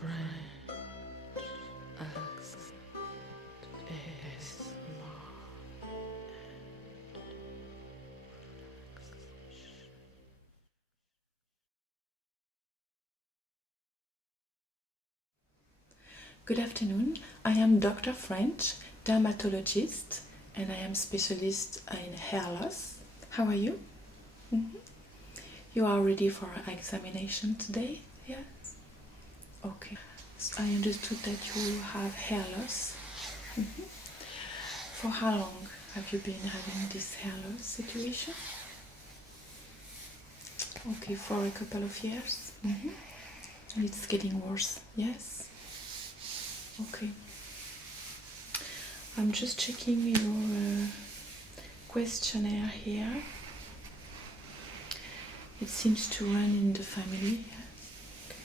French accent ASMR. Good afternoon. I am Dr. French, dermatologist, and I am specialist in hair loss. How are you? You are ready for our examination today? Yes? Okay. So I understood that you have hair loss. For how long have you been having this hair loss situation? Okay, for a couple of years. And it's getting worse, yes? Okay. I'm just checking your questionnaire here. It seems to run in the family. Okay.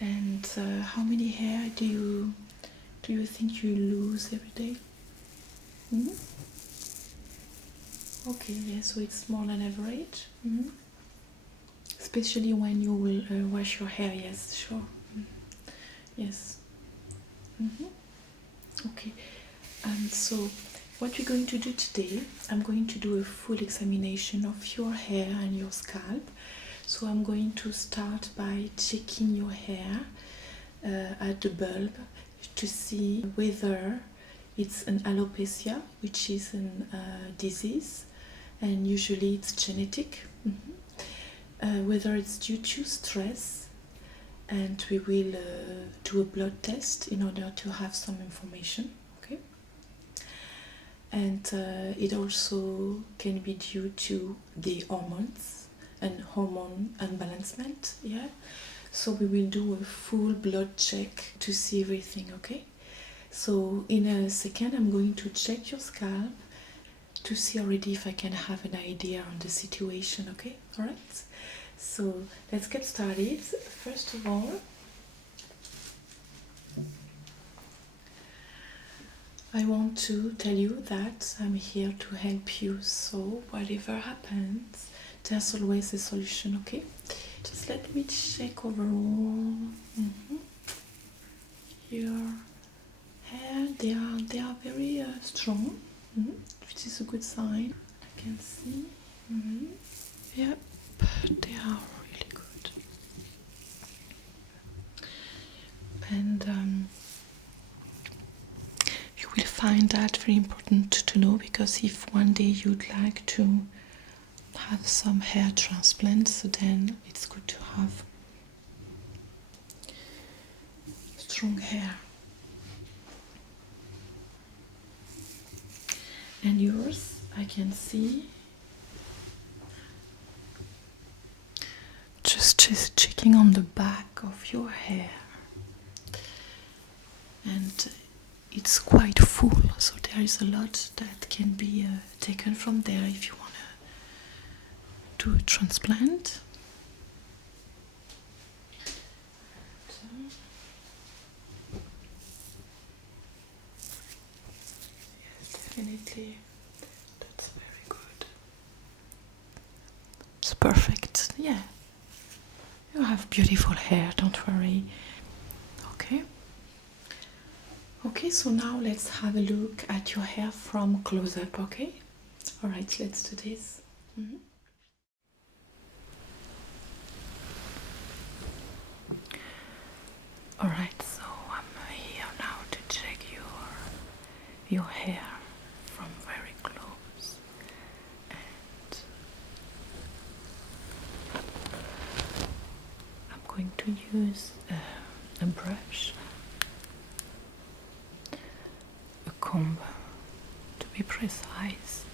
And how many hair do you think you lose every day? Okay, yeah, so it's more than average. Especially when you will wash your hair, yes, sure. Yes. Okay, so what we're going to do today, I'm going to do a full examination of your hair and your scalp. So I'm going to start by checking your hair at the bulb to see whether it's an alopecia, which is a disease, and usually it's genetic. Whether it's due to stress, and we will do a blood test in order to have some information. Okay, and it also can be due to the hormones and hormone unbalancement. Yeah, so we will do a full blood check to see everything. Okay, so in a second I'm going to check your scalp to see already if I can have an idea on the situation. Okay, all right. So let's get started. First of all, I want to tell you that I'm here to help you. So whatever happens, there's always a solution. Okay, just let me check overall. Your hair, they are very strong, which is a good sign. I can see. Yep, they are really good. And you will find that very important to know, because if one day you'd like to have some hair transplants, then it's good to have strong hair. And yours, I can see. Just checking on the back of your hair, and it's quite full, so there is a lot that can be taken from there if you want to do a transplant. Yes, definitely. That's very good. It's perfect. Yeah. You have beautiful hair, don't worry. Okay. Okay, so now let's have a look at your hair from close up, okay? Alright, let's do this. Alright, so I'm here now to check your hair from very close. And I'm going to use a brush, a comb to be precise,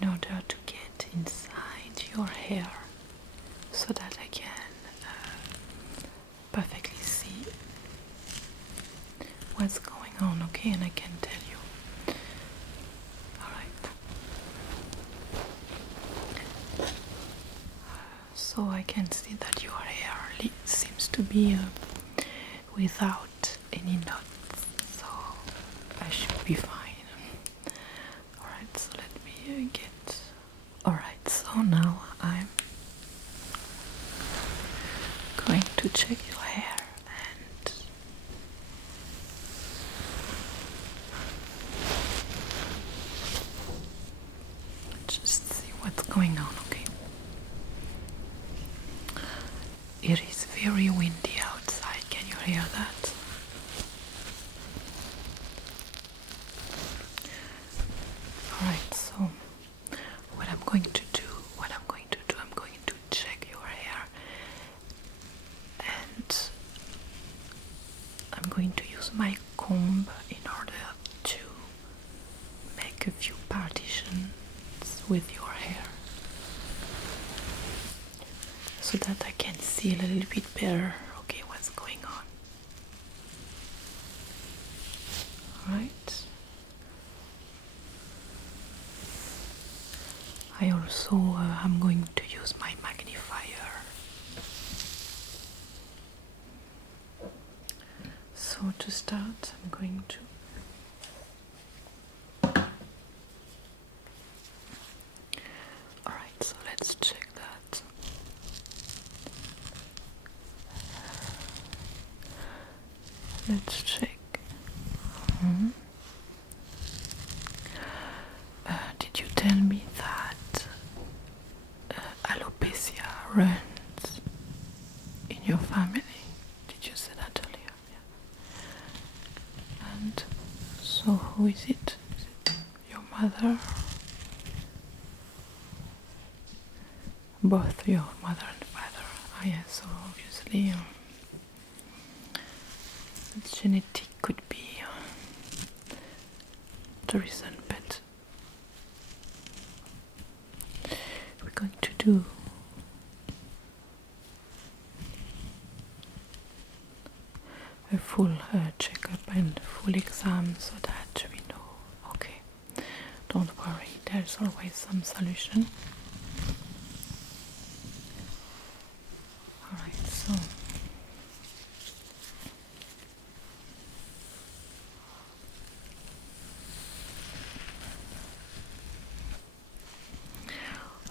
in order to get inside your hair so that I can perfectly see what's going on, okay? And I can tell you. Alright. So I can see that your hair seems to be without any knots, so I should be fine. Alright, so let me get... Alright, so now I'm going to check your hair and just see what's going on, okay? It is very windy outside, can you hear that? Alright, so what I'm going to do, I'm going to check your hair and I'm going to use my comb in order to make a few partitions with your hair so that I can see a little bit better, okay, what's going on. Alright. I also am going to use my magnifier. So to start, I'm going to alright, so let's check that. Let's check. Did you tell me that alopecia runs in your family? Did you say that earlier? Yeah. And so who is it? Is it your mother? Both your mother and father. Ah yes, so obviously genetic could be the reason, but we're going to do a full checkup and full exam so that we know. Okay, don't worry, there's always some solution. Alright, so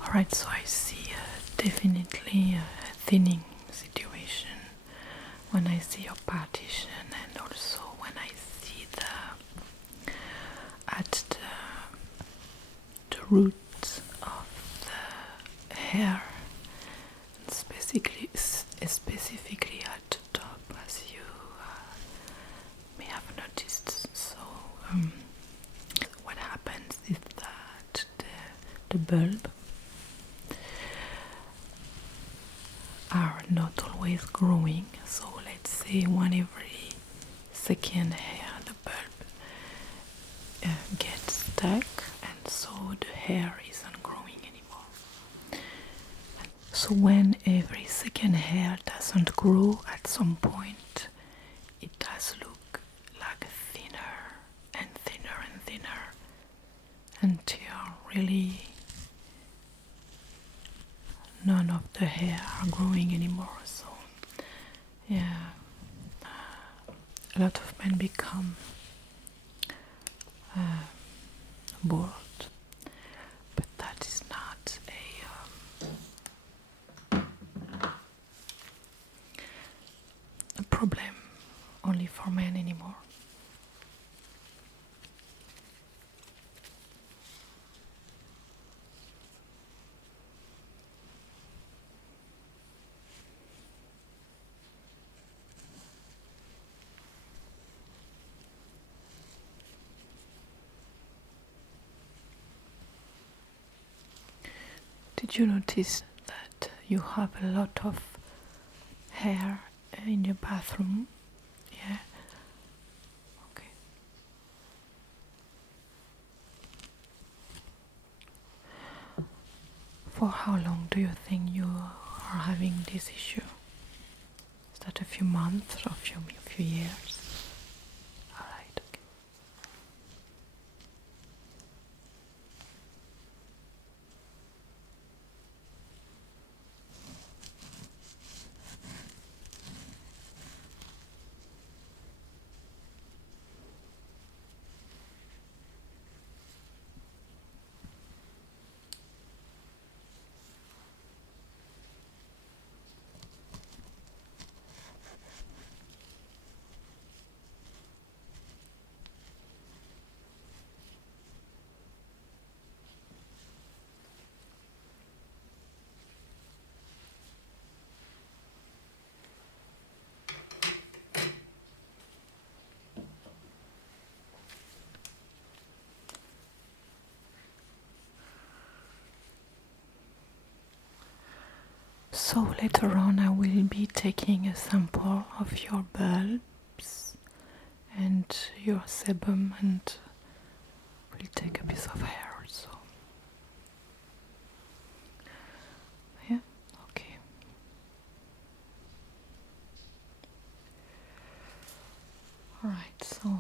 alright, so I see definitely a thinning situation when I see your partition, and also when I see the roots of the hair, specifically at the top, as you may have noticed. So what happens is that the bulb are not always growing, so let's say one every second hair the bulb gets stuck, and so the hair isn't growing anymore. So when every second hair doesn't grow, at some point it does look like thinner and thinner and thinner until really none of the hair are growing anymore. So yeah, a lot of men become bored, but that is not a problem only for men anymore. Did you notice that you have a lot of hair in your bathroom? Yeah? Okay. For how long do you think you are having this issue? Is that a few months or a few years? Alright, okay. So later on I will be taking a sample of your bulbs and your sebum, and we'll take a piece of hair also. Yeah, okay. Alright, so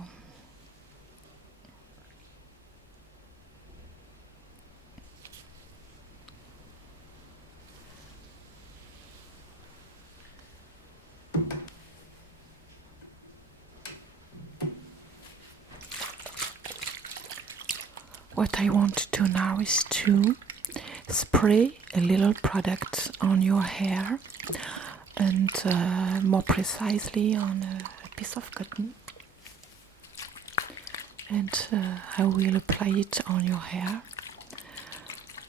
what I want to do now is to spray a little product on your hair, and more precisely on a piece of cotton, and I will apply it on your hair.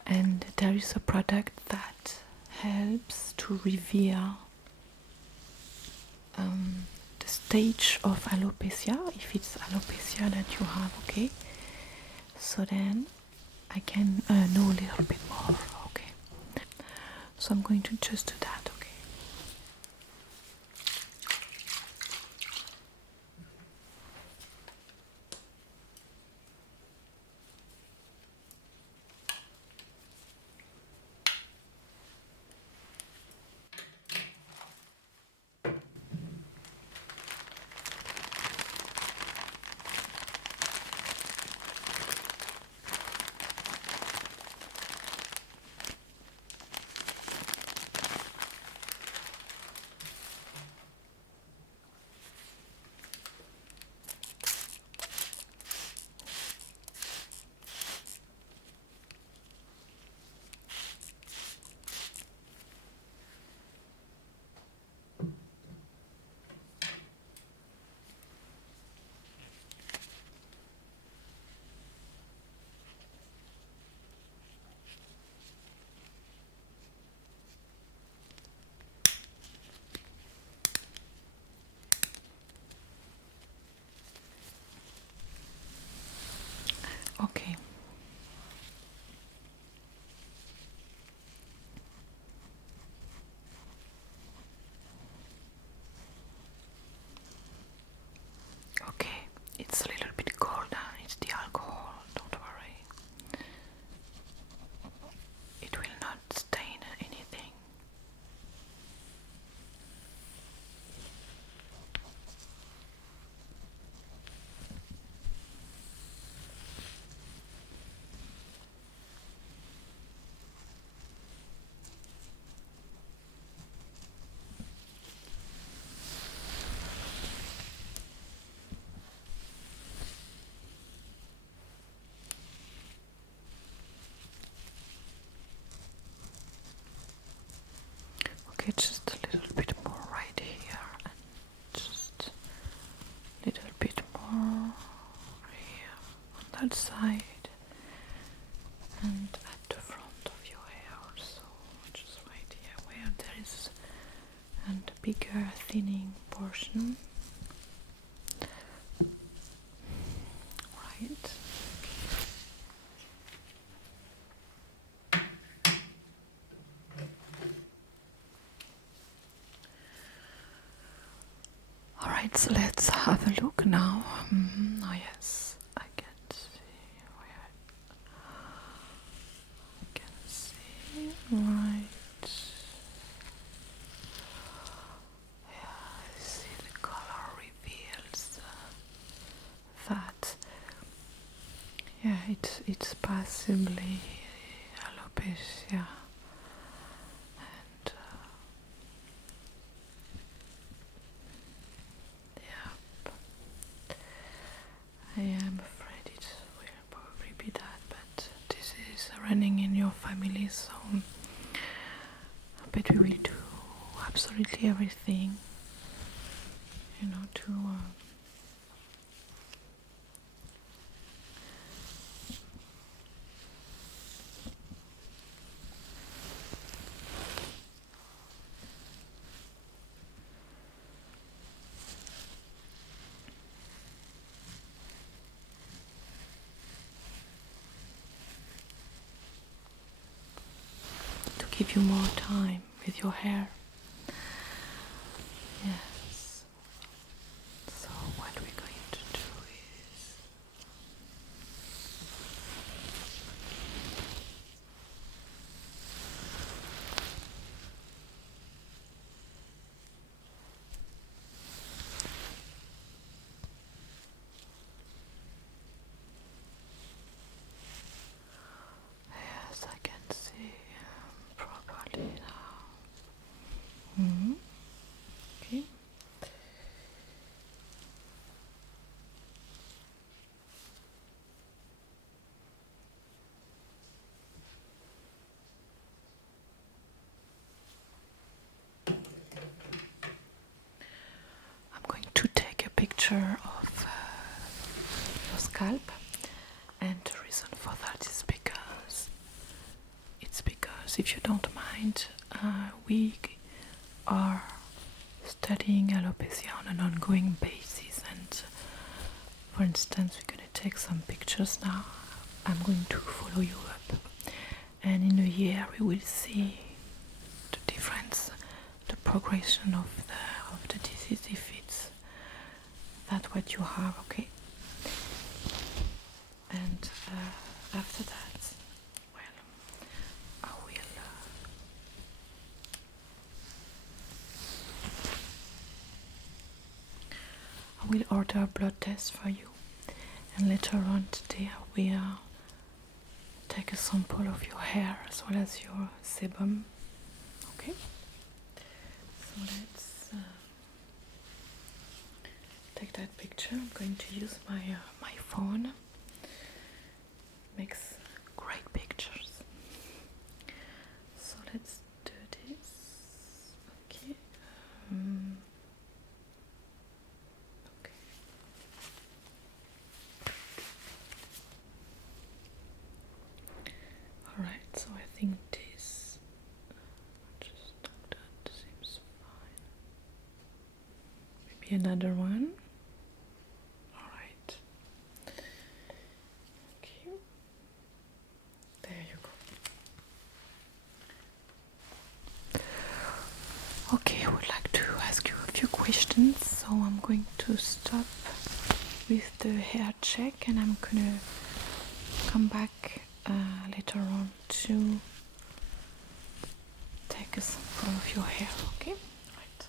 And there is a product that helps to reveal the stage of alopecia, if it's alopecia that you have, okay? So then I can know a little bit more, okay? So I'm going to just do that, okay? Okay. Okay, it's a little bit cold, it's the alcohol, don't worry. It will not stain anything. Okay, just a little bit more right here, and just a little bit more here on that side, and at the front of your hair also, just right here where there is a bigger thinning portion. Right. Alright, so let's have a look now. Oh yes, I can see where I can see. Right. Yeah, I see the color reveals that. Yeah, it's possibly alopecia. And yeah, I am afraid it will probably be that, but this is running in your family, so I bet we will do absolutely everything, to give you more time. with your hair. Yes. So what we're going to do is yes, I can see properly now. Okay. I'm going to take a picture of your scalp, and the reason for that is because if you don't mind, we are studying alopecia on an ongoing basis, and for instance we're going to take some pictures now. I'm going to follow you up, and in a year we will see the difference, the progression of the disease, if it's that what you have, okay? And after that, well, I will order a blood test for you, and later on today I will take a sample of your hair as well as your sebum. Okay, so let's take that picture. I'm going to use my phone. Makes great pictures. So let's do this. Okay. Okay. All right. So I think this. Just that seems fine. Maybe another one. All right. Okay. There you go. Okay, I would like to ask you a few questions, so I'm going to stop with the hair check, and I'm gonna come back later on to take a sample of your hair, okay? Right.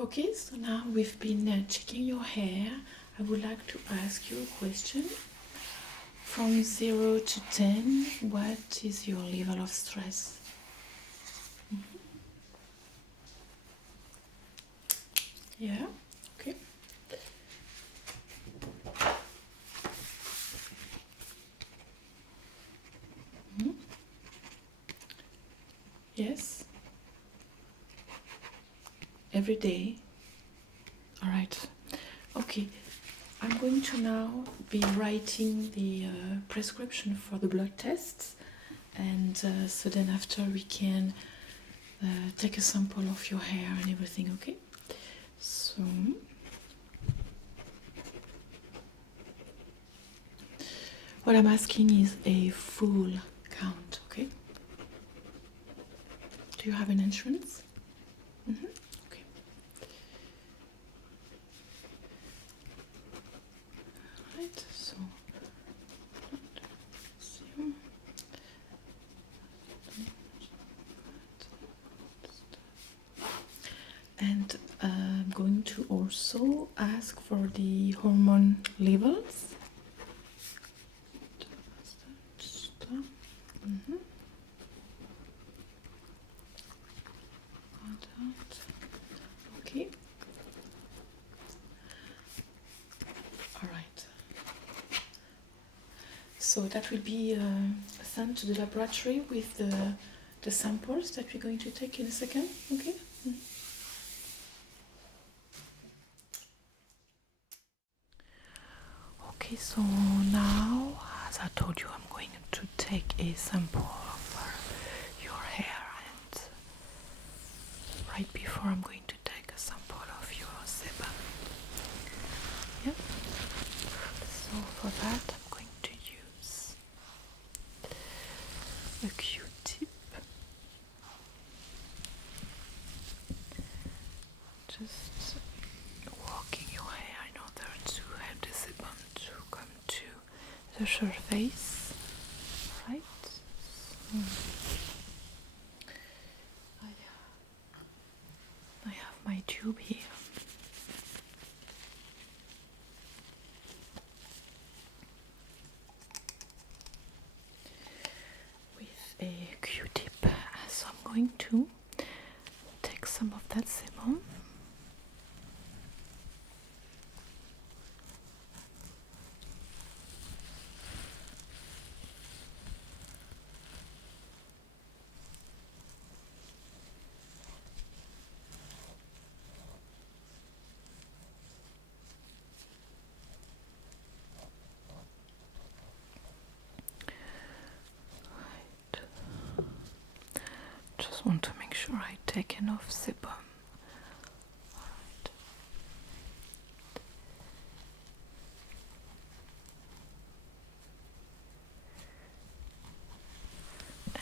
Okay, so now we've been checking your hair. I would like to ask you a question. From 0 to 10, what is your level of stress? Yeah, okay. Yes. Every day. All right. Okay. I'm going to now be writing the prescription for the blood tests, and so then after we can take a sample of your hair and everything, okay? So what I'm asking is a full count, okay? Do you have an insurance? Okay. Right, so and I'm going to also ask for the hormone levels. Okay. All right. So that will be sent to the laboratory with the samples that we're going to take in a second. Okay. Okay, so now, as I told you, I'm going to take a sample of your hair, and right before I'm going to take a sample of your sebum. Yeah. So for that, I'm going to use a Q-tip. just walking your hair in order to help the sebum to come to the surface, right? So I have my tube here. With a Q-tip, so I'm going to take some of that sebum. Just want to make sure I take enough sebum. Alright.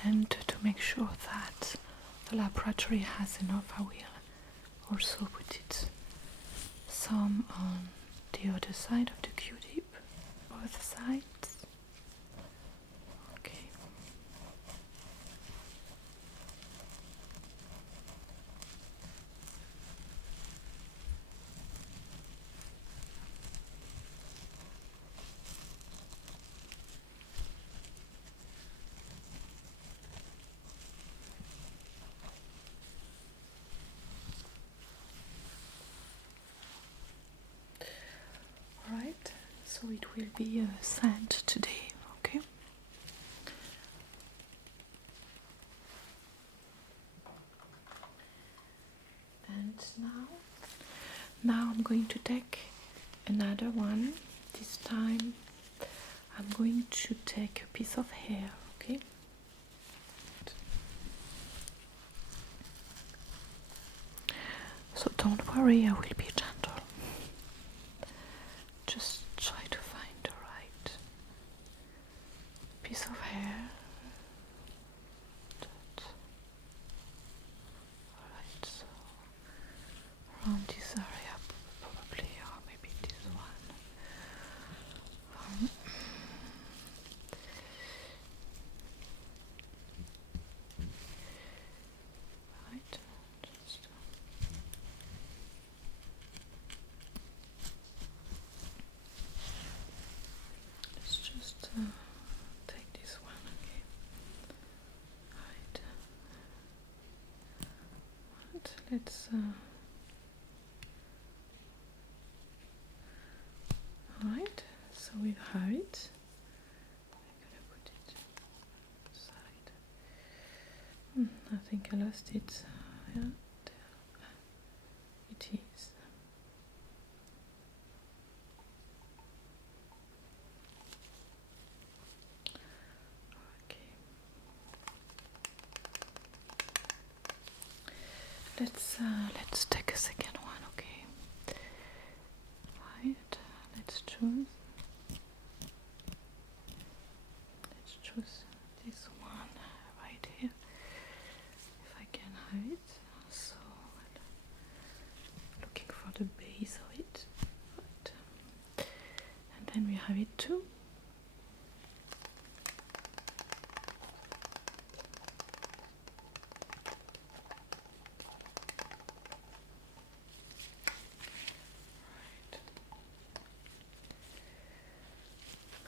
And to make sure that the laboratory has enough, I will also put it some on the other side of the Q-tip, both sides. Okay. Alright, so it will be sent today, okay? And now I'm going to take another one. This time I'm going to take a piece of hair, okay? So don't worry, I will be gentle. Just try to find the right piece of hair. Alright, so around this area probably, or maybe this one. Right, just let's just take this one, okay? Right. Let's alright, so we have it. I'm gonna put it aside. I think I lost it. Yeah, there. It is. Okay. Let's take a second one, okay? Right, let's choose. Let's choose this one right here. If I can have it. So looking for the base of it. Right. And then we have it too.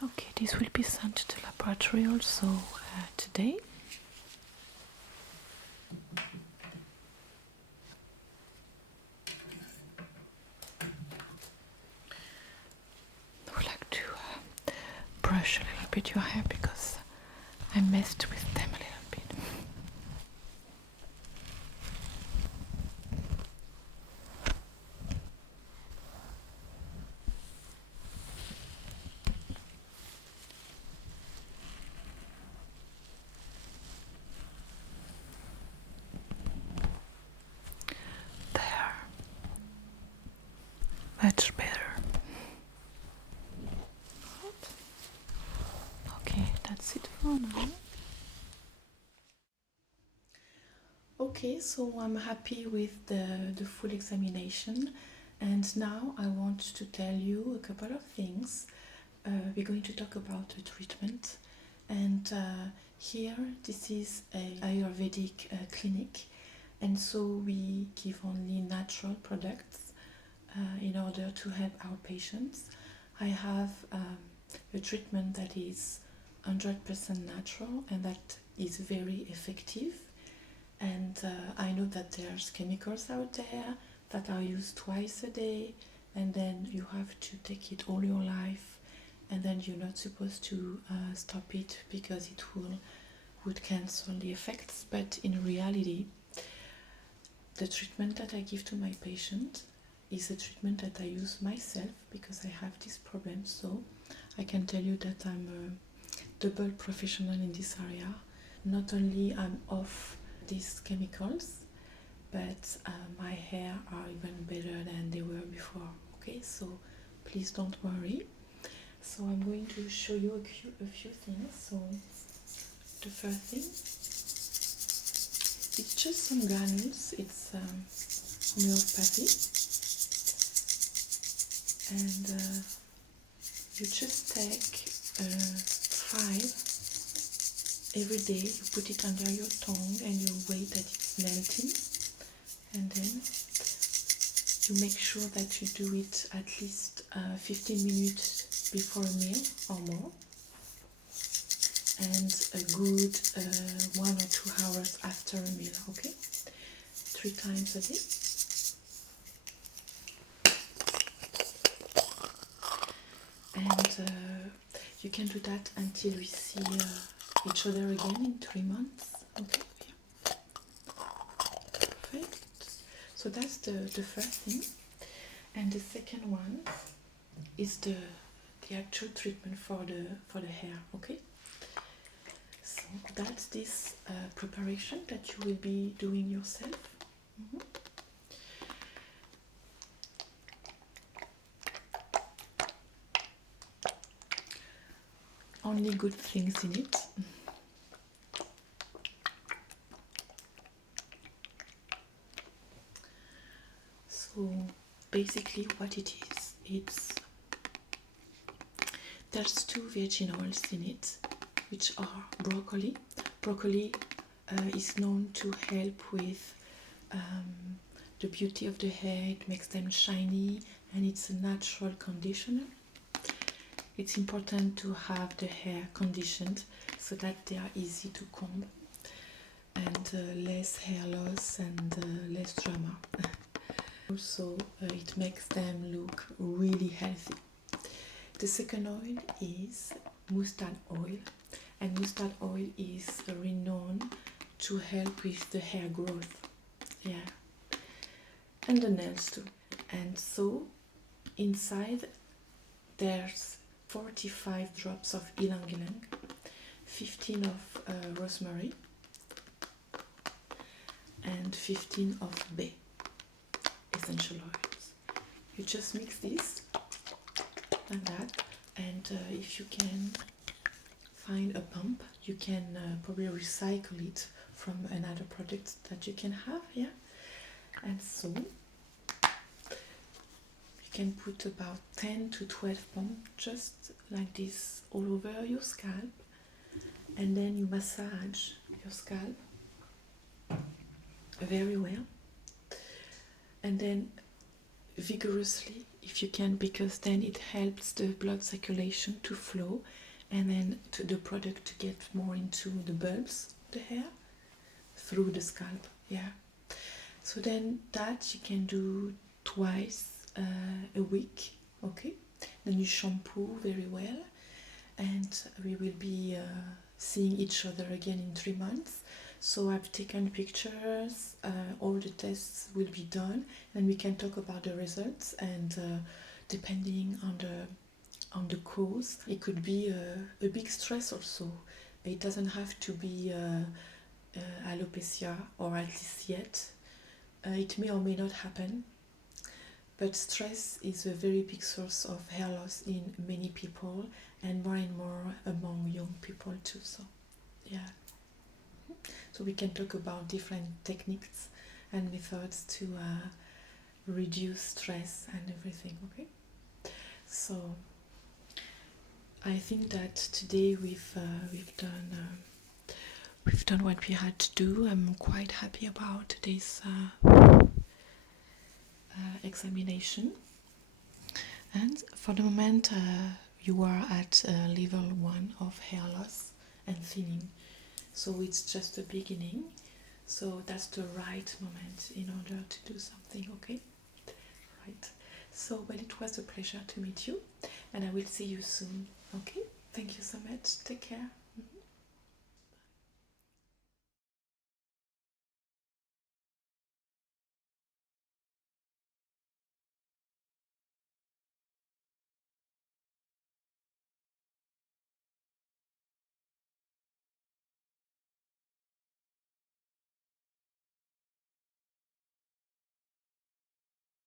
Okay, this will be sent to the laboratory also today. I would like to brush a little bit your hair because I messed with them a little bit. There. Much better. Okay, that's it for now. Okay, so I'm happy with the full examination, and now I want to tell you a couple of things. We're going to talk about the treatment, and here this is a Ayurvedic clinic, and so we give only natural products in order to help our patients. I have a treatment that is 100% natural and that is very effective. And I know that there's chemicals out there that are used twice a day, and then you have to take it all your life, and then you're not supposed to stop it because it would cancel the effects. But in reality, the treatment that I give to my patient is a treatment that I use myself because I have this problem. So I can tell you that I'm a double professional in this area. Not only I'm off these chemicals, but my hair are even better than they were before. Okay, so please don't worry. So I'm going to show you a few things. So the first thing, it's just some granules. It's homeopathy, and you just take 5 every day. You put it under your tongue and you wait that it's melting, and then you make sure that you do it at least 15 minutes before a meal or more, and a good 1 or 2 hours after a meal. Okay, 3 times a day. And you can do that until we see each other again in 3 months. Okay, yeah. Perfect. So that's the first thing. And the second one is the actual treatment for the hair. Okay, so that's this preparation that you will be doing yourself. Only good things in it. So basically what it is, there's 2 veggie oils in it, which are broccoli. Broccoli is known to help with the beauty of the hair. It makes them shiny, and it's a natural conditioner. It's important to have the hair conditioned so that they are easy to comb, and less hair loss and less drama. Also, it makes them look really healthy. The second oil is mustard oil, and mustard oil is renowned to help with the hair growth, yeah, and the nails too. And so inside there's 45 drops of ylang ylang, 15 of rosemary, and 15 of bay essential oils. You just mix this like that, and if you can find a pump, you can probably recycle it from another product that you can have, yeah. And so you can put about 10 to 12 pumps just like this all over your scalp, and then you massage your scalp very well, and then vigorously if you can, because then it helps the blood circulation to flow, and then to the product to get more into the bulbs, the hair, through the scalp, yeah. So then that you can do twice a week, okay. Then you shampoo very well, and we will be seeing each other again in 3 months. So I've taken pictures, all the tests will be done, and we can talk about the results, and depending on the cause, it could be a big stress also. It doesn't have to be alopecia, or at least yet. It may or may not happen, but stress is a very big source of hair loss in many people, and more among young people too. So yeah. So we can talk about different techniques and methods to reduce stress and everything. Okay, so I think that today we've done what we had to do. I'm quite happy about this examination. And for the moment, you are at level 1 of hair loss and thinning. So it's just the beginning. So that's the right moment in order to do something, okay? Right. So, well, it was a pleasure to meet you, and I will see you soon, okay? Thank you so much. Take care.